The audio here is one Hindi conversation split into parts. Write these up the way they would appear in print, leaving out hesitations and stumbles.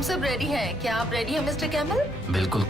हम सब रेडी हैं। क्या आप रेडी हैं मिस्टर कैमल? बिल्कुल।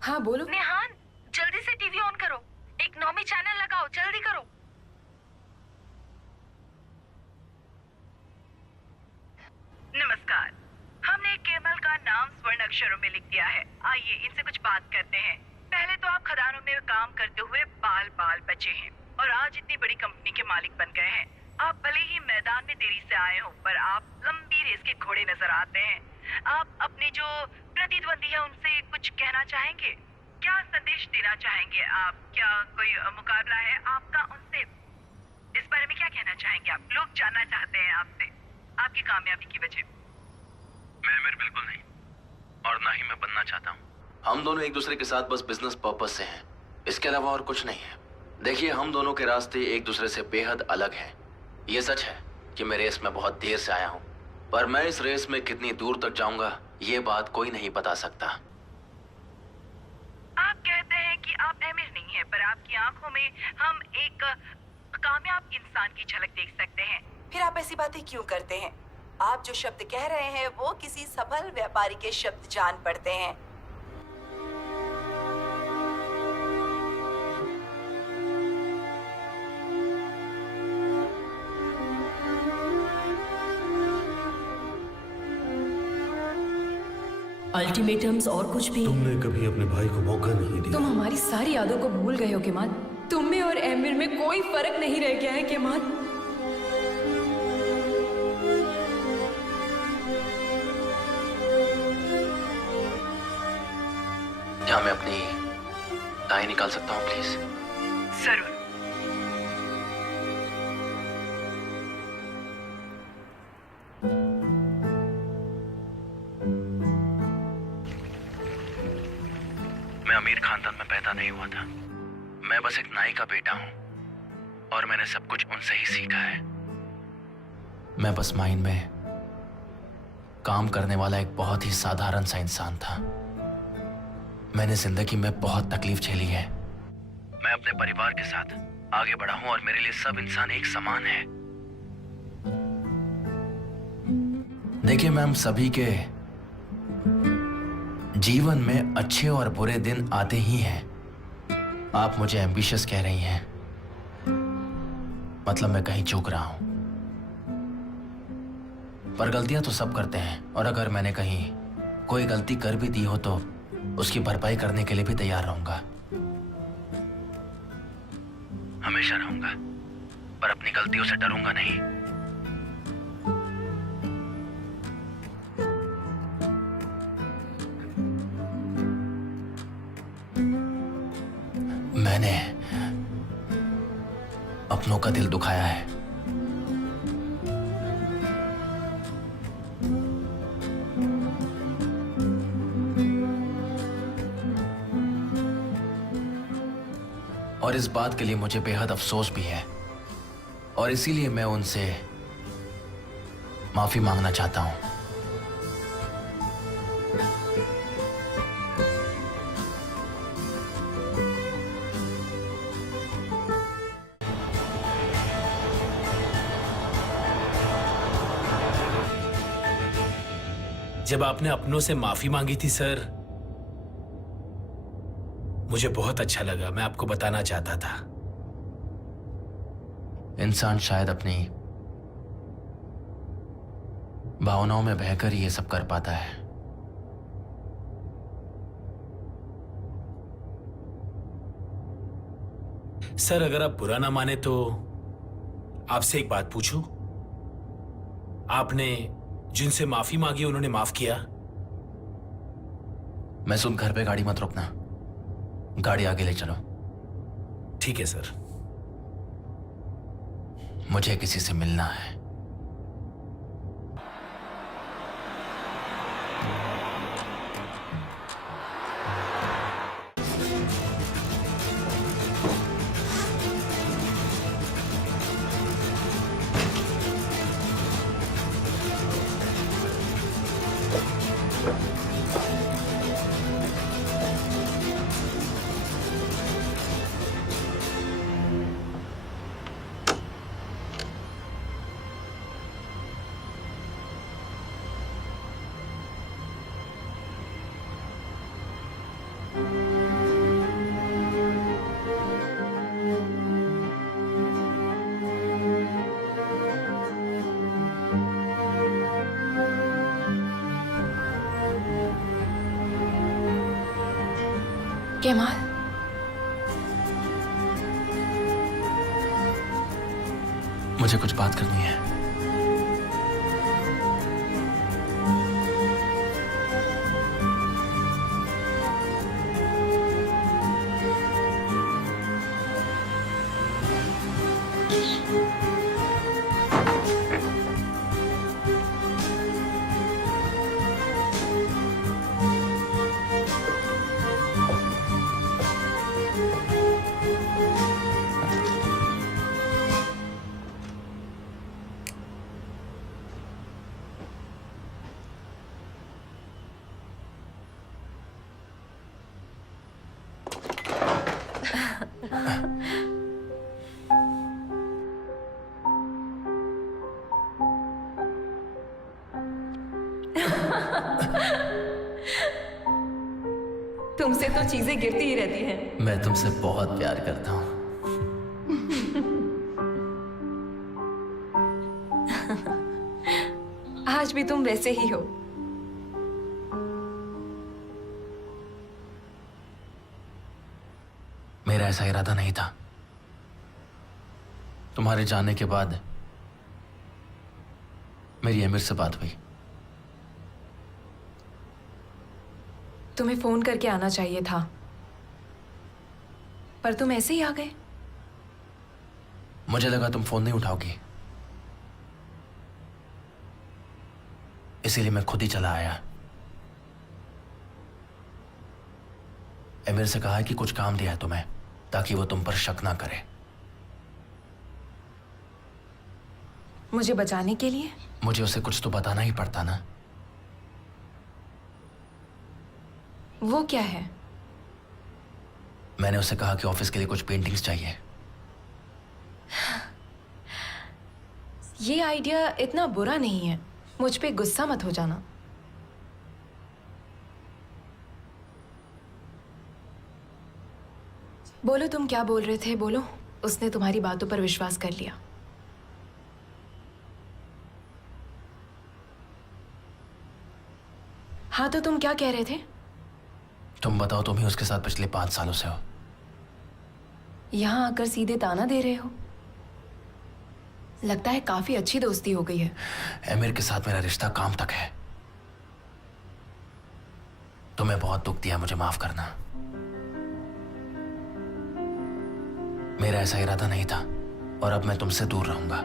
हाँ बोलो। नेहान, जल्दी से टीवी ऑन करो। इकोनॉमी चैनल लगाओ, जल्दी करो। नमस्कार, हमने केमल का नाम स्वर्ण अक्षरों में लिख दिया है। आइए इनसे कुछ बात करते हैं। पहले तो आप खदानों में काम करते हुए बाल बाल बचे हैं और आज इतनी बड़ी कंपनी के मालिक बन गए हैं। आप भले ही मैदान में देरी से आए हो, पर आप लंबी रेस के घोड़े नजर आते हैं। आप अपने जो प्रतिद्वंदी है उनसे कुछ कहना चाहेंगे? क्या संदेश देना चाहेंगे आप? क्या कोई मुकाबला है आपका उनसे? इस बारे में क्या कहना चाहेंगे आप? लोग जानना चाहते हैं आपसे आपकी कामयाबी की वजह। मैं बिल्कुल नहीं, और ना ही मैं बनना चाहता हूँ। हम दोनों एक दूसरे के साथ बस बिजनेस पर्पस से हैं, इसके अलावा और कुछ नहीं है। देखिए, हम दोनों के रास्ते एक दूसरे से बेहद अलग हैं। ये सच है कि मैं रेस में बहुत देर से आया हूँ, पर मैं इस रेस में कितनी दूर तक जाऊंगा ये बात कोई नहीं बता सकता। आप कहते हैं कि आप अमीर नहीं हैं, पर आपकी आंखों में हम एक कामयाब इंसान की झलक देख सकते हैं। फिर आप ऐसी बातें क्यों करते हैं? आप जो शब्द कह रहे हैं वो किसी सफल व्यापारी के शब्द जान पड़ते हैं। अल्टीमेटम्स और कुछ भी। तुमने कभी अपने भाई को मौका नहीं दिया। तुम हमारी सारी यादों को भूल गए हो केमाल। तुम में और एमिर में कोई फर्क नहीं रह गया है केमाल। क्या मैं अपनी टाई निकाल सकता हूँ प्लीज? जरूर। मैं अमीर खानदान में पैदा नहीं हुआ था। मैं बस एक नाई का बेटा हूं और मैंने सब कुछ उनसे ही सीखा है। मैं बस माइन में काम करने वाला एक बहुत ही साधारण सा इंसान था। मैंने जिंदगी में बहुत तकलीफ झेली है। मैं अपने परिवार के साथ आगे बढ़ा हूं और मेरे लिए सब इंसान एक समान है। देखिए, मैं हम सभी के जीवन में अच्छे और बुरे दिन आते ही हैं। आप मुझे एम्बिशियस कह रही हैं, मतलब मैं कहीं चूक रहा हूं। पर गलतियां तो सब करते हैं, और अगर मैंने कहीं कोई गलती कर भी दी हो तो उसकी भरपाई करने के लिए भी तैयार रहूंगा। हमेशा रहूंगा, पर अपनी गलतियों से डरूंगा नहीं। मैंने अपनों का दिल दुखाया है। और इस बात के लिए मुझे बेहद अफसोस भी है, और इसीलिए मैं उनसे माफी मांगना चाहता हूं। जब आपने अपनों से माफी मांगी थी सर, मुझे बहुत अच्छा लगा। मैं आपको बताना चाहता था। इंसान शायद अपनी भावनाओं में बहकर ही ये सब कर पाता है। सर, अगर आप बुरा ना माने तो आपसे एक बात पूछूं? आपने जिनसे माफी मांगी उन्होंने माफ किया? मैं सुन, घर पे गाड़ी मत रोकना, गाड़ी आगे ले चलो। ठीक है सर। मुझे किसी से मिलना है। केमाल, मुझे कुछ बात करनी है। तुमसे तो चीजें गिरती ही रहती हैं। मैं तुमसे बहुत प्यार करता हूँ। आज भी तुम वैसे ही हो। मेरा ऐसा इरादा नहीं था। तुम्हारे जाने के बाद मेरी अमीर से बात हुई। तुम्हें फोन करके आना चाहिए था, पर तुम ऐसे ही आ गए। मुझे लगा तुम फोन नहीं उठाओगी, इसीलिए मैं खुद ही चला आया। अमीर से कहा है कि कुछ काम दिया है तुम्हें, ताकि वो तुम पर शक ना करे। मुझे बचाने के लिए? मुझे उसे कुछ तो बताना ही पड़ता ना। वो क्या है? मैंने उसे कहा कि ऑफिस के लिए कुछ पेंटिंग्स चाहिए। ये आइडिया इतना बुरा नहीं है, मुझ पे गुस्सा मत हो जाना। बोलो, तुम क्या बोल रहे थे? बोलो। उसने तुम्हारी बातों पर विश्वास कर लिया। हाँ, तो तुम क्या कह रहे थे? तुम बताओ, तुम ही उसके साथ पिछले 5 सालों से हो। यहां आकर सीधे ताना दे रहे हो। लगता है काफी अच्छी दोस्ती हो गई है। अमीर के साथ मेरा रिश्ता काम तक है। तुम्हें बहुत दुख दिया, मुझे माफ करना। मेरा ऐसा इरादा नहीं था, और अब मैं तुमसे दूर रहूंगा।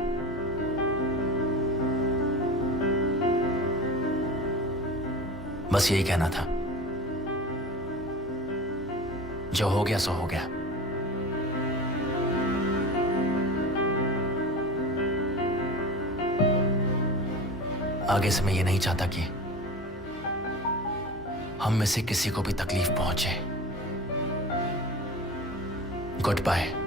बस यही कहना था। जो हो गया सो हो गया। आगे से मैं ये नहीं चाहता कि हम में से किसी को भी तकलीफ पहुंचे। Good bye.